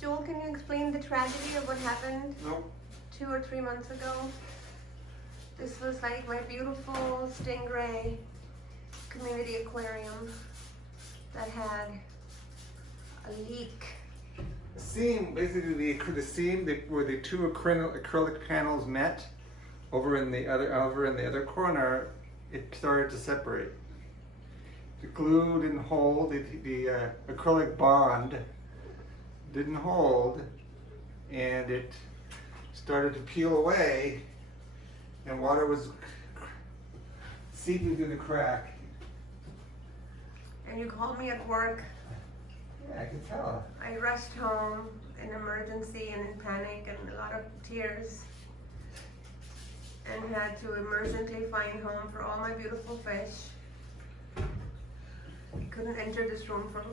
Joel, can you explain the tragedy of what happened Nope. 2 or 3 months ago? This was like my beautiful stingray community aquarium that had a leak. The seam, basically the seam where the two acrylic panels met over in the other corner, it started to separate. The glue didn't hold, the acrylic bond didn't hold, and it started to peel away, and water was seeping through the crack. And you called me at work. Yeah, I can tell. I rushed home in emergency and in panic and a lot of tears, and had to emergently find home for all my beautiful fish. Couldn't enter this room for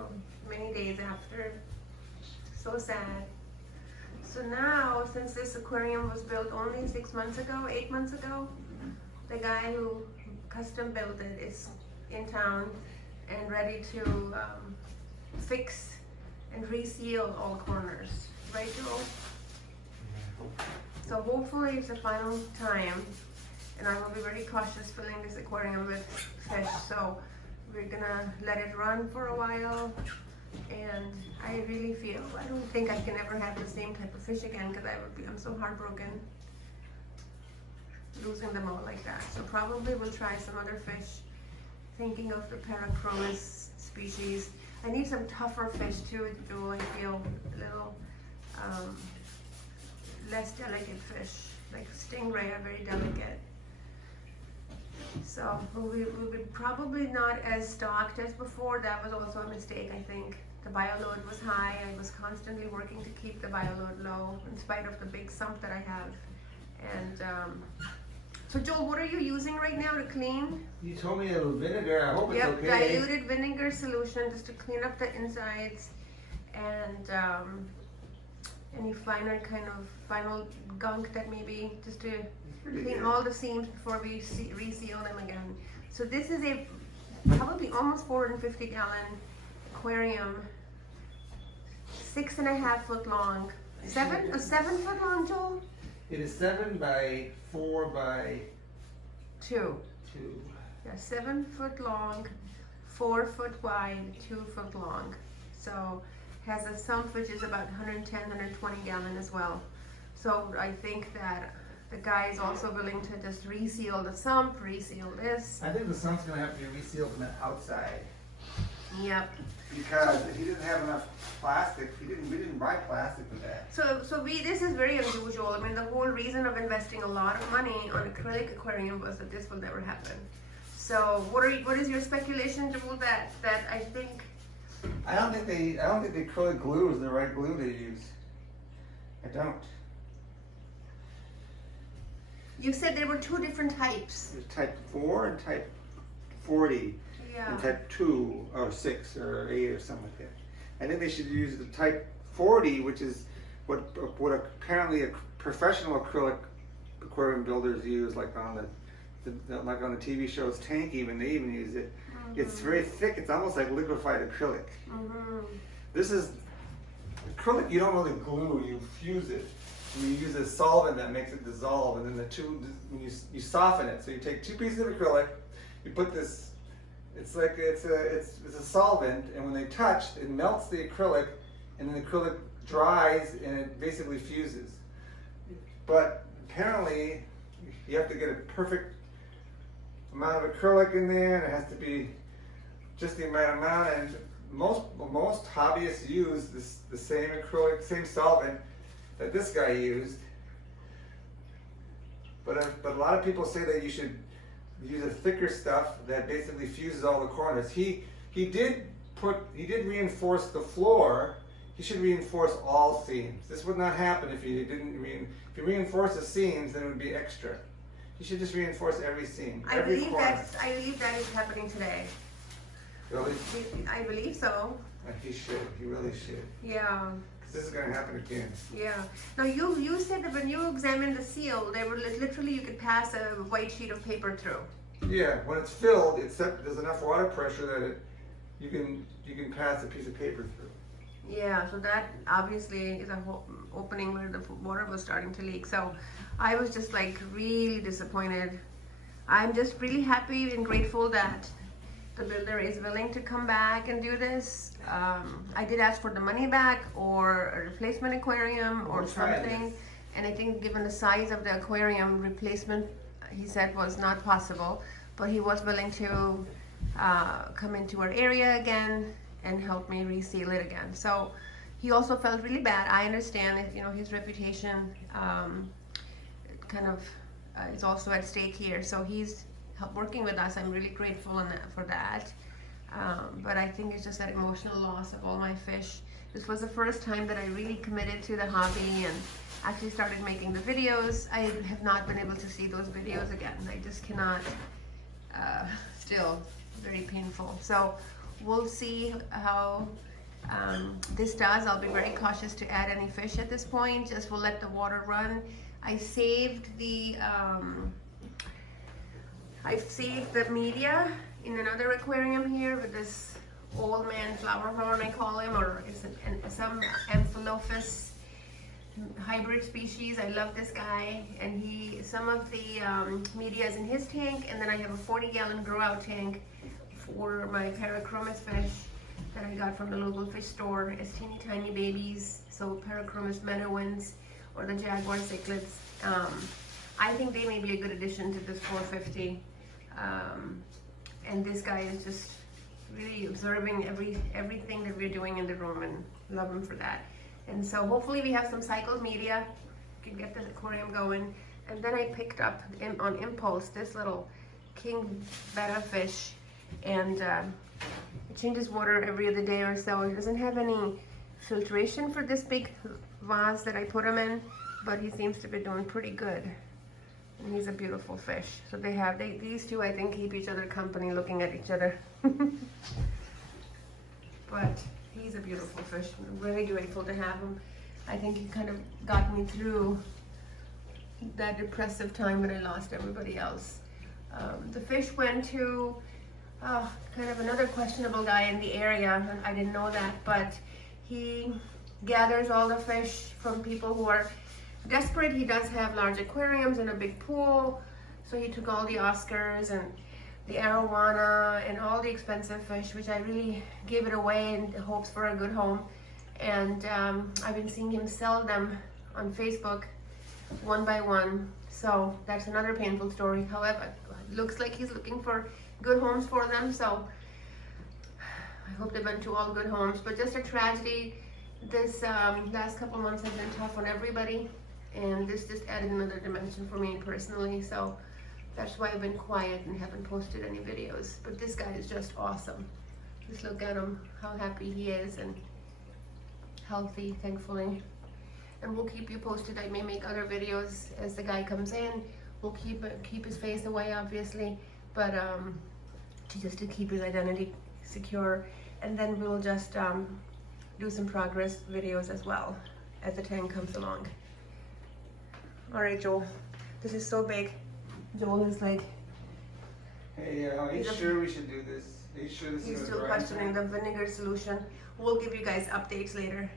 many days after. So sad. So now, since this aquarium was built only 6 months ago, 8 months ago, the guy who custom built it is in town and ready to fix and reseal all corners. Right, Joel? So hopefully it's the final time, and I will be very cautious filling this aquarium with fish. So we're gonna let it run for a while, and I really feel, I don't think I can ever have the same type of fish again, because I'm so heartbroken losing them all like that. So probably we'll try some other fish, thinking of the Parachromis species. I need some tougher fish too, Joel. I feel a little less delicate fish, like stingray are very delicate. So we probably not as stocked as before. That was also a mistake, I think. The bioload was high. I was constantly working to keep the bioload low in spite of the big sump that I have. And so Joel, what are you using right now to clean? You told me a little vinegar. I hope it's okay. Yep, diluted vinegar solution just to clean up the insides and any final gunk that maybe just to clean all the seams before we reseal them again. So this is a probably almost 450 gallon aquarium, 6.5 foot long. A 7 foot long, Joel? It is 7 by 4 by 2. 2. Yeah, 7 foot long, 4 foot wide, 2 foot long. So has a sump which is about 110, 120 gallon as well. So I think that the guy is also willing to just reseal the sump, reseal this. I think the sump's gonna have to be resealed from the outside. Yep. Because he didn't have enough plastic. We didn't buy plastic for that. So this is very unusual. I mean, the whole reason of investing a lot of money on acrylic aquarium was that this will never happen. So what is your speculation, Joel, that I think? I don't think the acrylic glue is the right glue they use. I don't. You said there were 2 different types. There's type 4 and type 40. Yeah. And type 2 or 6 or 8 or something like that. I think they should use the type 40, which is what apparently professional acrylic aquarium builders use, like on the TV shows Tank. They even use it. Mm-hmm. It's very thick. It's almost like liquefied acrylic. Mm-hmm. This is acrylic. You don't really glue. You fuse it. You use a solvent that makes it dissolve, and then you soften it. So you take 2 pieces of acrylic, you put this. It's a solvent, and when they touch, it melts the acrylic, and then the acrylic dries, and it basically fuses. But apparently, you have to get a perfect amount of acrylic in there, and it has to be just the right amount. And most hobbyists use the same acrylic, same solvent that this guy used. But a lot of people say that you should use a thicker stuff that basically fuses all the corners. He did reinforce the floor. He should reinforce all seams. This would not happen if you didn't if you reinforce the seams, then it would be extra. You should just reinforce every seam, every corner. I believe that is happening today. Really? I believe so. He should. He really should. Yeah. This is going to happen again. Yeah. Now you said that when you examined the seal, they were literally you could pass a white sheet of paper through. Yeah, when it's filled, there's enough water pressure that you can pass a piece of paper through. Yeah, so that obviously is a opening where the water was starting to leak. So I was just like really disappointed. I'm just really happy and grateful that the builder is willing to come back and do this. I did ask for the money back or a replacement aquarium or We'll try something. this. And I think given the size of the aquarium, replacement, he said, was not possible. But he was willing to come into our area again and help me reseal it again. So he also felt really bad. I understand if, you know, his reputation kind of is also at stake here. So he's working with us. I'm really grateful for that. But I think it's just that emotional loss of all my fish. This was the first time that I really committed to the hobby and actually started making the videos. I have not been able to see those videos again. I just cannot, still very painful. So we'll see how this does. I'll be very cautious to add any fish at this point. Just we'll let the water run. I saved the media in another aquarium here with this old man flower horn, I call him, or it's some Amphilophus hybrid species. I love this guy, and some of the media is in his tank, and then I have a 40-gallon grow-out tank for my Parachromis fish that I got from the local fish store as teeny tiny babies. So Parachromis meadowins or the jaguar cichlids. I think they may be a good addition to this 450. And this guy is just really observing everything that we're doing in the room, and love him for that. And so hopefully we have some cycled media, can get the aquarium going. And then I picked up on impulse this little king betta fish, and it changes water every other day or so. It doesn't have any filtration for this big vase that I put him in, but he seems to be doing pretty good. And he's a beautiful fish. So these two, I think, keep each other company looking at each other. But he's a beautiful fish. I'm very grateful to have him. I think he kind of got me through that depressive time when I lost everybody else. The fish went to kind of another questionable guy in the area. I didn't know that, but he gathers all the fish from people who are desperate. He does have large aquariums and a big pool, so he took all the Oscars and the arowana and all the expensive fish, which I really gave it away in hopes for a good home. And I've been seeing him sell them on Facebook one by one, so that's another painful story. However, it looks like he's looking for good homes for them, so I hope they went to all good homes. But just a tragedy. This last couple months have been tough on everybody, and this just added another dimension for me personally. So that's why I've been quiet and haven't posted any videos. But this guy is just awesome. Just look at him, how happy he is and healthy, thankfully. And we'll keep you posted. I may make other videos as the guy comes in. We'll keep his face away, obviously, but just to keep his identity secure. And then we'll just do some progress videos as well as the tank comes along. All right, Joel, this is so big. Joel is like, Hey, are you sure we should do this? Are you sure this is he's the still right questioning time? the vinegar solution. We'll give you guys updates later.